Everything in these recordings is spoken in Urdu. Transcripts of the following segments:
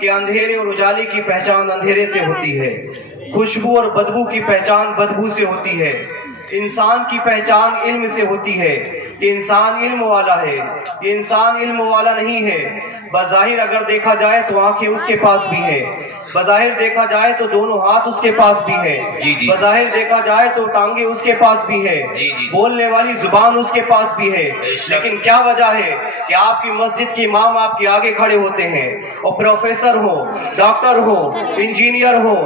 کہ اندھیرے اور اجالے کی پہچان اندھیرے سے ہوتی ہے، خوشبو اور بدبو کی پہچان بدبو سے ہوتی ہے، انسان کی پہچان علم سے ہوتی ہے کہ انسان علم والا ہے، یہ انسان علم والا نہیں ہے۔ بظاہر اگر دیکھا جائے تو آنکھیں اس کے پاس بھی ہے، بظاہر دیکھا جائے تو دونوں ہاتھ اس کے پاس بھی ہے، بظاہر دیکھا جائے تو ٹانگیں اس کے پاس بھی ہے، بولنے والی زبان اس کے پاس بھی ہے، لیکن کیا وجہ ہے کہ آپ کی مسجد کے امام آپ کے آگے کھڑے ہوتے ہیں اور پروفیسر ہو، ڈاکٹر ہو، انجینئر ہو،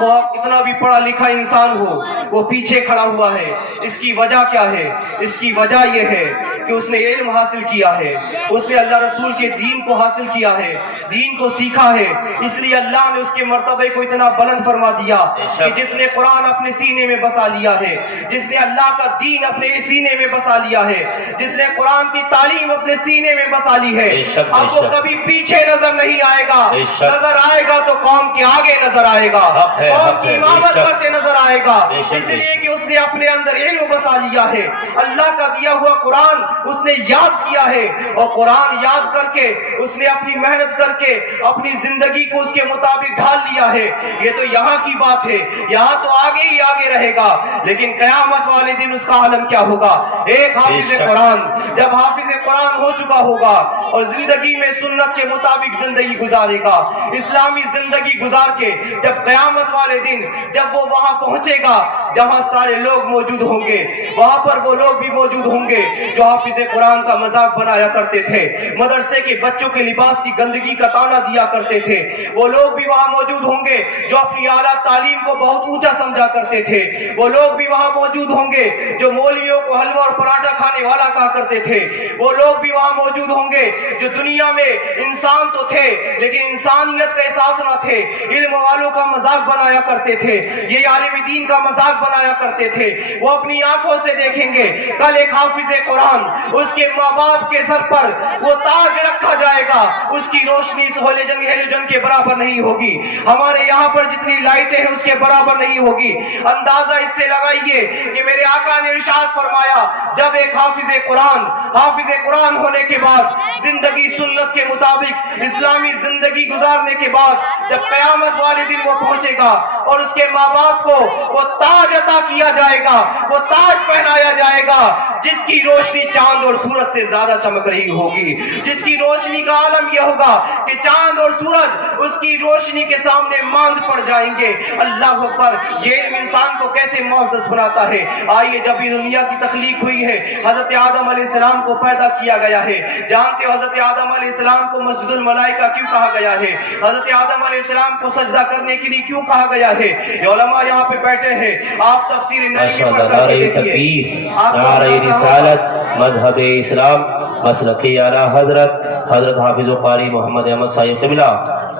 وہ کتنا بھی پڑھا لکھا انسان ہو، وہ پیچھے کھڑا ہوا ہے۔ اس کی وجہ کیا ہے؟ اس کی وجہ یہ ہے کہ اس نے علم حاصل کیا ہے، اس نے اللہ رسول کے دین کو حاصل کیا ہے، دین کو سیکھا ہے، اس لیے اللہ نے اس کے مرتبے کو اتنا بلند فرما دیا کہ جس نے قرآن اپنے سینے میں بسا لیا ہے، جس نے اللہ کا دین اپنے سینے میں بسا لیا ہے، جس نے قرآن کی تعلیم اپنے سینے میں بسا لی ہے، اب وہ کبھی پیچھے نظر نہیں آئے گا، نظر آئے گا تو قوم کے آگے نظر آئے گا، قوم کی امامت کرتے نظر آئے گا، اس لیے کہ اس نے اپنے اندر علم بسا لیا ہے، اللہ کا دیا ہوا قرآن اس نے یاد کیا ہے، اور قرآن یاد کر کے اس نے اپنی محنت کر کے اپنی زندگی کو اس کے مطابق ڈھال لیا ہے۔ یہ تو یہاں کی بات ہے، یہاں تو آگے ہی آگے رہے گا، لیکن قیامت والے دن اس کا عالم کیا ہوگا؟ ایک حافظ قرآن جب حافظ قرآن ہو چکا ہوگا اور زندگی میں سنت کے مطابق زندگی گزارے گا، اسلامی زندگی گزار کے جب قیامت والے دن جب وہ وہاں پہنچے گا جہاں سارے لوگ موجود ہوں گے، وہاں پر وہ لوگ بھی موجود ہوں گے جو حافظ قرآن کا مذاق بنایا کرتے تھے، مدرسے کے بچوں کے لباس کی گندگی کا تانا دیا کرتے تھے، وہ لوگ بھی وہاں موجود ہوں گے جو اپنی اعلیٰ تعلیم کو بہت اونچا سمجھا کرتے تھے، وہ لوگ بھی وہاں موجود ہوں گے جو مولویوں کو حلوہ اور پراٹھا کھانے والا کہا کرتے تھے، وہ لوگ بھی وہاں موجود ہوں گے جو دنیا میں انسان تو تھے لیکن انسانیت کا احساس نہ تھے، علم والوں کا مذاق بنایا کرتے تھے، یہ عالم دین کا مذاق بنایا کرتے تھے۔ وہ اپنی آنکھوں سے دیکھیں گے کل ایک حافظ قرآن اس کے ماں باپ کے سر پر وہ تاج رکھا جائے گا، اس کی روشنی اس ہیلوجن کے برابر نہیں ہوگی، ہمارے یہاں پر جتنی لائٹیں ہیں اس کے برابر نہیں ہوگی۔ اندازہ اس سے لگائیے کہ میرے آقا نے ارشاد فرمایا جب ایک حافظ قرآن ہونے کے بعد زندگی سنت کے مطابق اسلامی زندگی گزارنے کے بعد جب قیامت والے دن وہ پہنچے گا اور اس کے ماں باپ کو وہ تاج عطا کیا جائے گا، وہ تاج پہنایا جائے گا جس کی روشنی چاند اور سورج سے زیادہ چمک رہی ہوگی، جس کی روشنی کا عالم یہ ہوگا کہ چاند اور سورج اس کی روشنی کے سامنے ماند پڑ جائیں گے۔ اللہ اکبر! یہ علم انسان کو کیسے معزز بناتا ہے۔ آئیے جب یہ دنیا کی تخلیق ہوئی ہے، حضرت آدم علیہ السلام کو پیدا کیا گیا ہے، جانتے ہو حضرت آدم علیہ السلام کو مسجد الملائکہ کیوں کہا گیا ہے؟ حضرت آدم علیہ السلام کو سجدہ کرنے کے لیے کیوں کہا گیا ہے؟ یہ علماء یہاں پہ بیٹھے ہیں، آپ تفسیر نبی پڑھ کر دیکھیے، نعرہ رسالت، مذہب اسلام، مسلک اعلیٰ حضرت حافظ و قاری محمد احمد صاحب قبلہ،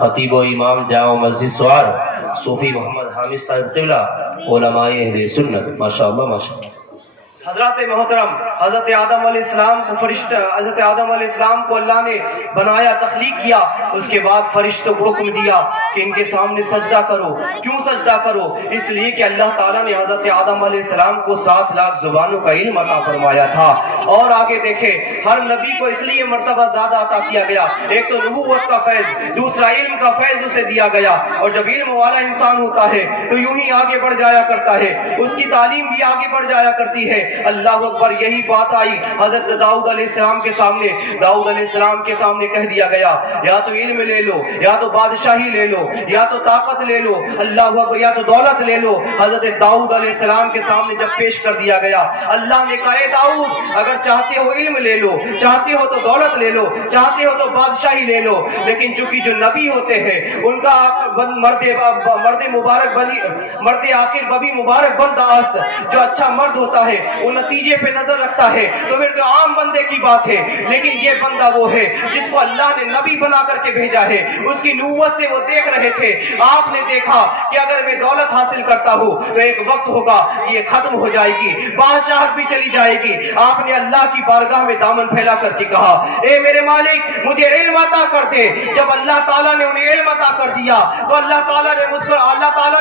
خطیب و امام جامع مسجد سوار، صوفی محمد حامد صاحب قبلہ، علماء اہل سنت، ماشاءاللہ ماشاءاللہ۔ حضرات محترم، حضرت آدم علیہ السلام کو حضرت آدم علیہ السلام کو اللہ نے بنایا، تخلیق کیا، اس کے بعد فرشتوں کو حکم دیا کہ ان کے سامنے سجدہ کرو۔ کیوں سجدہ کرو؟ اس لیے کہ اللہ تعالیٰ نے حضرت آدم علیہ السلام کو 7 لاکھ زبانوں کا علم عطا فرمایا تھا۔ اور آگے دیکھیں، ہر نبی کو اس لیے مرتبہ زیادہ عطا کیا گیا، ایک تو نبوت کا فیض، دوسرا علم کا فیض اسے دیا گیا، اور جب علم والا انسان ہوتا ہے تو یوں ہی آگے بڑھ جایا کرتا ہے، اس کی تعلیم بھی آگے بڑھ جایا کرتی ہے۔ اللہ اکبر! یہی بات آئی حضرت داؤد علیہ السلام کے سامنے، داؤد علیہ السلام کے سامنے کہہ دیا گیا یا تو علم لے لو، یا تو بادشاہی لے لو، یا تو طاقت لے لو، اللہ اکبر، یا تو دولت لے لو۔ حضرت داؤد علیہ السلام کے سامنے جب پیش کر دیا گیا، اللہ نے کہا اے داؤد اگر چاہتے ہو علم لے لو، چاہتے ہو تو دولت لے لو، چاہتے ہو تو بادشاہی لے لو، لیکن چونکہ جو نبی ہوتے ہیں ان کا مرد آخر ببی مبارک بندہ است، جو اچھا مرد ہوتا ہے وہ نتیجے پہ نظر رکھتا ہے، تو پھر تو عام بندے کی بات ہے، لیکن یہ بندہ وہ ہے جس کو اللہ نے نبی بنا کر کے بھیجا ہے، اس کی نبوت سے وہ دیکھ رہے تھے۔ آپ نے دیکھا کہ اگر میں دولت حاصل کرتا ہوں تو ایک وقت ہوگا یہ ختم ہو جائے گی، بادشاہت بھی چلی جائے گی۔ آپ نے اللہ کی بارگاہ میں دامن پھیلا کر کے کہا اے میرے مالک مجھے علم عطا کر دے۔ جب اللہ تعالیٰ نے انہیں علم عطا کر دیا تو اللہ تعالیٰ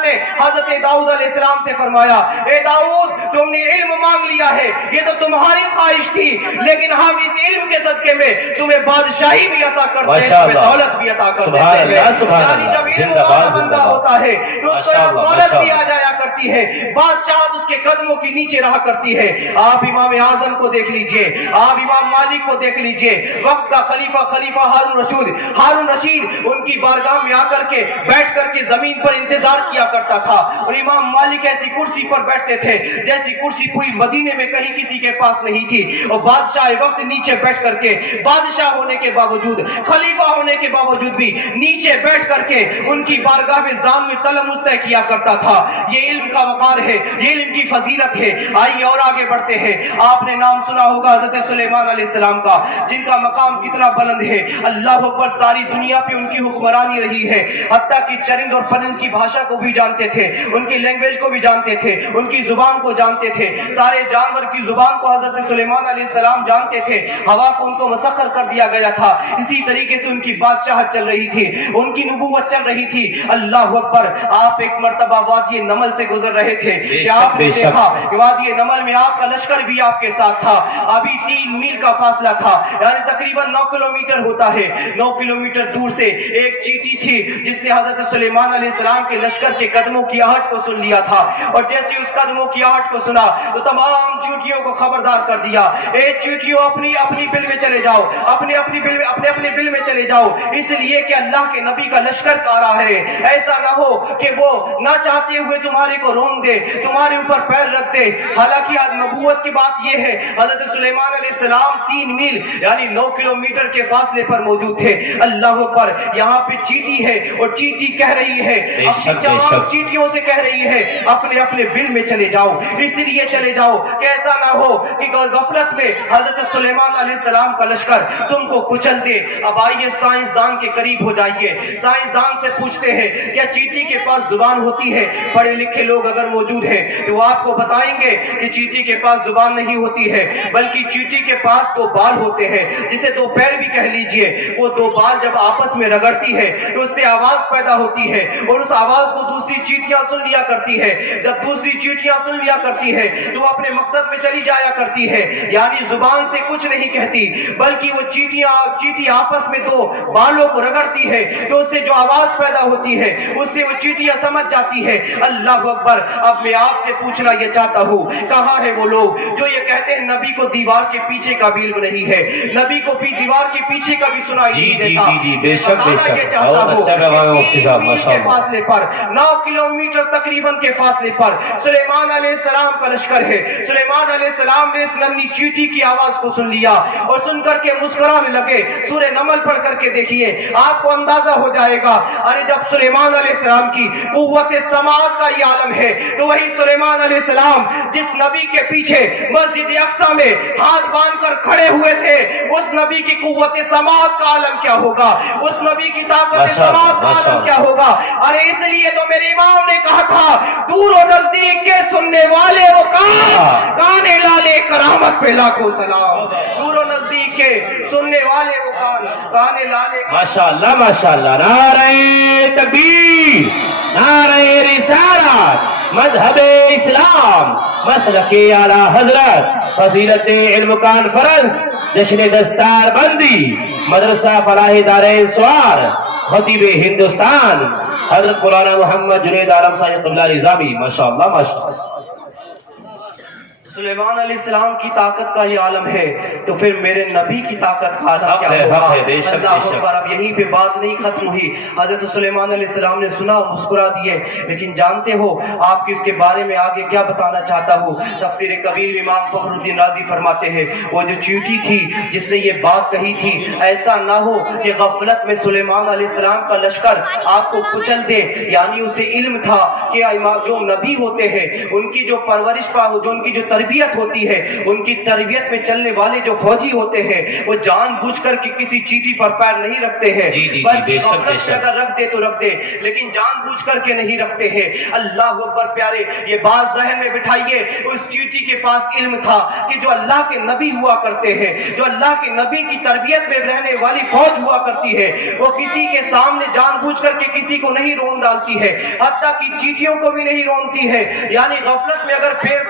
نے حضرت داؤد علیہ السلام سے فرمایا اے داؤد تم نے علم مانگ لیا ہے یہ تو تمہاری خواہش تھی، لیکن ہم اس علم کے صدقے میں تمہیں بادشاہی بھی عطا کرتے ہیں، تمہیں دولت بھی عطا کرتے ہیں۔ یعنی جب علم والا بندہ ہوتا ہے تو اس کو دولت بھی آ جایا کرتی ہے، بادشاہت اس کے قدموں کے نیچے رہا کرتی ہے۔ آپ امام اعظم کو دیکھ لیجئے، آپ امام مالک کو دیکھ لیجئے، وقت کا خلیفہ ہارون رشید ان کی بارگاہ میں آ کر کے بیٹھ کر کے زمین پر انتظار کیا کرتا تھا، اور امام مالک ایسی کرسی پر بیٹھتے تھے جیسی کرسی پوری مدینے میں کہیں کسی کے پاس نہیں تھی، اور بادشاہ وقت نیچے بیٹھ کر کے بادشاہ ہونے کے باوجود، خلیفہ ہونے کے باوجود بھی نیچے بیٹھ کر کے ان کی بارگاہ میں زان میں تلمس طے کیا کرتا تھا۔ یہ علم کا وقار ہے، یہ علم کی فضیلت ہے۔ آئیے اور آگے بڑھتے ہیں۔ آپ نے نام سنا ہوگا حضرت سلیمان علیہ السلام کا، جن کا مقام کتنا بلند ہے، اللہ اکبر، ساری دنیا پہ ان کی حکمرانی رہی ہے، حتیٰ کہ چرند اور پرند کی بھاشا کو بھی جانتے تھے، ان کی لینگویج کو بھی جانتے تھے، ان کی زبان کو جانتے تھے، سارے جانور کی زبان کو حضرت سلیمان علیہ السلام جانتے تھے، ہوا کو ان کو مسخر کر دیا گیا تھا، اسی طریقے سے ان کی بادشاہت چل رہی تھی، ان کی نبوت چل رہی تھی۔ اللہ اکبر، آپ ایک مرتبہ وادی نمل سے گزر رہے تھے کہ آپ نے دیکھا وادی نمل میں آپ کا لشکر بھی آپ کے ساتھ تھا، ابھی 3 میل کا فاصلہ تھا، یعنی تقریباً 9 کلومیٹر ہوتا ہے، 9 کلومیٹر دور سے ایک چیٹی تھی جس نے حضرت سلیمان علیہ السلام کے لشکر کے قدموں کی آہٹ کو سن لیا تھا، اور جیسے اس قدموں کی آہٹ کو سنا تو تمام چیٹیوں کو خبردار کر دیا، اے چیٹیوں اپنی اپنی بل میں چلے جاؤ، اپنے اپنے بل میں چلے جاؤ، اس لیے کہ اللہ کے نبی کا لشکر آ رہا ہے، ایسا نہ ہو کہ وہ نہ چاہتے ہوئے تمہارے کو رون دے، تمہارے اوپر پیر رکھ دے۔ حالانکہ نبوت کی بات یہ ہے، حضرت سلیمان علیہ السلام 3 میل یعنی 9 کلومیٹر کے فاصلے پر موجود تھے۔ اللہ اکبر، یہاں پہ چیٹی ہے اور چیٹی کہہ رہی ہے، اپنی جوان چیٹیوں سے کہہ رہی ہے اپنے اپنے بل میں چلے جاؤ، اس لیے چلے جاؤ کہ ایسا نہ ہو کہ غفلت میں حضرت سلیمان علیہ السلام کا لشکر تم کو کچل دے۔ اب آئیے سائنسدان کے قریب ہو جائیے، سائنسدان سے پوچھتے ہیں کیا چیٹی کے پاس زبان ہوتی ہے؟ پڑھے لکھے لوگ اگر موجود ہیں تو وہ آپ کو بتائیں گے کہ چیٹی کے پاس زبان نہیں ہوتی ہے، بلکہ چیٹی کے پاس 2 بال ہوتے ہیں، جسے 2 پیر بھی کہہ لیجئے۔ وہ 2 بال جب آپس میں رگڑتی ہے تو اس سے آواز پیدا ہوتی ہے، اور اس آواز کو دوسری چیٹیاں سن لیا کرتی ہے، جب دوسری چیٹیاں سن لیا کرتی ہے تو وہ اپنے مقصد میں چلی جایا کرتی ہے، یعنی زبان سے کچھ نہیں کہتی، بلکہ وہ چیٹی آپس میں 2 بالوں کو رگڑتی ہے تو اس سے جو آواز پیدا ہوتی ہے اس سے وہ چیٹیاں سمجھ جاتی ہے۔ اللہ اکبر، اب میں آپ سے پوچھنا یہ چاہتا ہوں، کہاں ہے وہ لوگ جو یہ کہتے ہیں نبی کو دیوار کے پیچھے کا بھی علم نہیں ہے، نبی کو بھی دیوار کے پیچھے کا بھی سنائی نہیں دیتا؟ جی بے شک بے شک، یہ چاہتا ہوں کہ فاصلے پر 9 کلومیٹر تقریباً کے فاصلے پر سلیمان علیہ السلام کا لشکر ہے۔ سلیمان علیہ السلام نے اس ننھی چیٹی کی آواز کو سن لیا اور سن کر کے مسکرانے لگے۔ سورہ نمل پڑھ کر کے دیکھیے، آپ کو اندازہ ہو جائے گا۔ ارے جب سلیمان علیہ السلام کی قوت سماعت کا یہ عالم ہے تو وہی سلیمان علیہ السلام جس نبی کے پیچھے مسجد اقصی میں ہاتھ باندھ کر کھڑے ہوئے تھے، اس نبی کی قوت سماعت کا عالم کیا ہوگا، اس نبی کی طاقت سماعت کا عالم کیا ہوگا۔ ارے اس لیے تو میرے امام نے کہا تھا، دور و نزدیک کے سننے والے وہ کانے لالے کرامت پہ لاکھوں سلام۔ دور و نزدیک کے سننے والے وہ کانے لالے۔ ماشاءاللہ ماشاءاللہ، نعرہ تکبیر، نعرہ رسالت، مذہب اسلام، مسلک اعلیٰ حضرت، فضیلت علم کانفرنس، جشن دستار بندی، مدرسہ فلاح دارین سوار، خطیب ہندوستان حضرت مولانا محمد جنید عالم صاحب قبلہ نظامی۔ ماشاءاللہ ماشاءاللہ، سلیمان علیہ السلام کی طاقت کا یہ عالم ہے تو پھر میرے نبی کی طاقت کا عالم کیا ہوگا؟ اللہ اکبر، اب یہیں پہ بات نہیں ختم ہوئی۔ حضرت سلیمان علیہ السلام نے سنا، مسکرا دیے، لیکن جانتے ہو آپ کی اس کے بارے میں آگے کیا بتانا چاہتا ہوں۔ تفسیر کبیر امام فخر الدین رازی فرماتے ہیں، وہ جو چیٹی تھی جس نے یہ بات کہی تھی، ایسا نہ ہو کہ غفلت میں سلیمان علیہ السلام کا لشکر آپ کو کچل دے، یعنی اسے علم تھا کہ جو نبی ہوتے ہیں ان کی جو پرورش پا جو ان کی جو تربیت ہوتی ہے، ان کی تربیت میں چلنے والے جو فوجی ہوتے ہیں وہ جان بوجھ کر کے کسی چیٹی پر پیر نہیں رکھتے ہیں، بلکہ غفلت سے اگر رکھ دے تو رکھ دے، لیکن جان بوجھ کر کے نہیں رکھتے ہیں۔ اللہ اکبر پیارے، یہ بات ذہن میں بٹھائیے، اس چیٹی کے پاس علم تھا کہ جو اللہ کے نبی ہوا کرتے ہیں، جو اللہ کے نبی کی تربیت میں رہنے والی فوج ہوا کرتی ہے، وہ کسی کے سامنے جان بوجھ کر کے کسی کو نہیں رون ڈالتی ہے، حتیٰ کہ چیٹیوں کو بھی نہیں رونتی ہے، یعنی غفلت میں اگر پیر